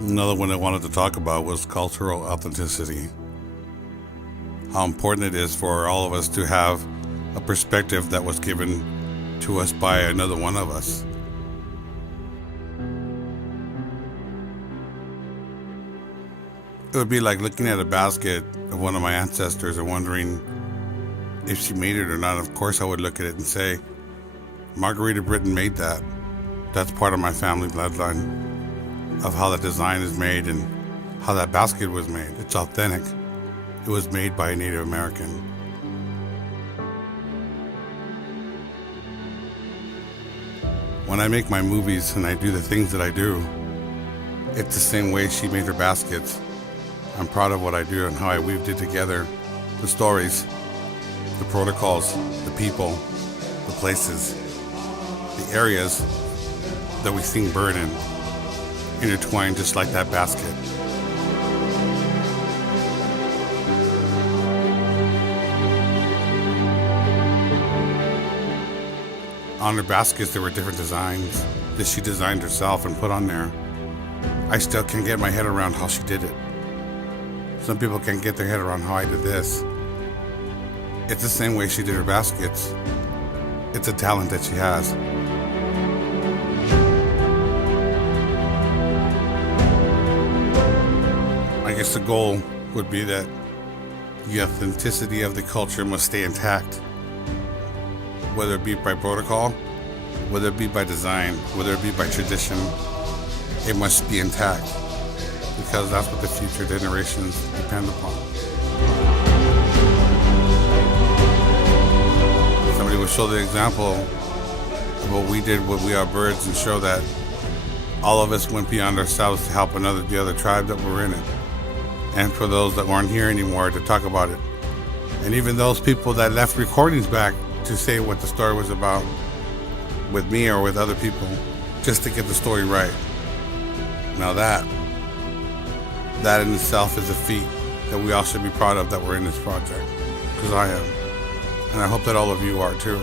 Another one I wanted to talk about was cultural authenticity. How important it is for all of us to have a perspective that was given to us by another one of us. It would be like looking at a basket of one of my ancestors and wondering if she made it or not. Of course I would look at it and say, Margarita Britton made that. That's part of my family bloodline of how the design is made and how that basket was made. It's authentic. It was made by a Native American. When I make my movies and I do the things that I do, it's the same way she made her baskets. I'm proud of what I do and how I weaved it together. The stories, the protocols, the people, the places, the areas that we sing bird in, intertwined just like that basket. On her baskets, there were different designs that she designed herself and put on there. I still can't get my head around how she did it. Some people can't get their head around how I did this. It's the same way she did her baskets. It's a talent that she has. I guess the goal would be that the authenticity of the culture must stay intact. Whether it be by protocol, whether it be by design, whether it be by tradition, it must be intact because that's what the future generations depend upon. Somebody would show the example of what we did with We Are Birds and show that all of us went beyond ourselves to help the other tribe that were in it. And for those that weren't here anymore to talk about it. And even those people that left recordings back to say what the story was about with me or with other people, just to get the story right. Now that in itself is a feat that we all should be proud of that we're in this project, because I am. And I hope that all of you are too.